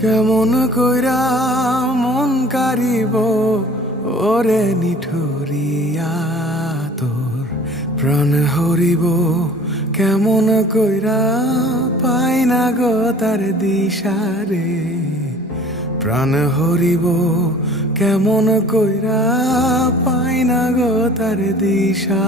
কেমন কইরা মন কারিব ওরে নিঠুরিয়া তোর প্রাণ হরিব কেমন কইরা পাই না গো তার দিশারে প্রাণ হরিব কেমন কইরা পাই না গো তার দিশা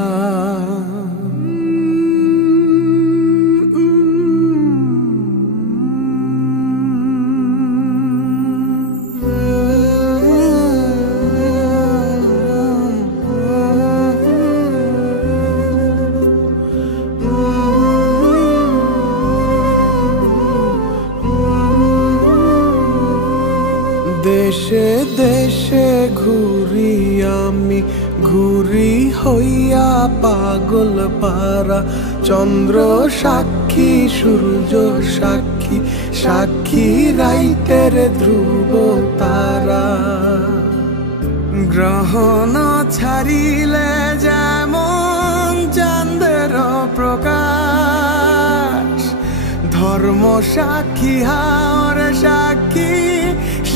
দেশে দেশে ঘুরি আমি ঘুরি হইয়া পাগল পারা চন্দ্র সাক্ষী সূর্য সাক্ষী সাক্ষী রাইতের ধ্রুব তারা গ্রহণ ছাড়িলে যেমন চাঁদের প্রকাশ ধর্ম সাক্ষী হাওর সাক্ষী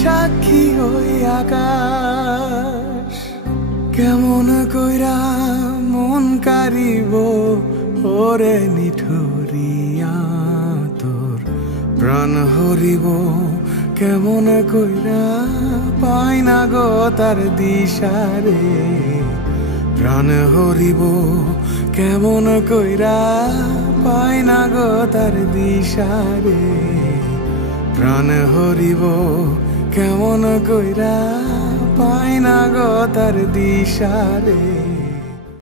সাক্ষী ওই আকাশ কেমন কইরা মন কারিব ওরে নিঠুরিয়া তোর প্রাণ হরিব কেমন কইরা পাই না গো তার দিশারে প্রাণ হরিব কেমন কইরা পাই না গো তার দিশারে প্রাণ হরিব কেমন কইরা পাই না গো তার দিশারে।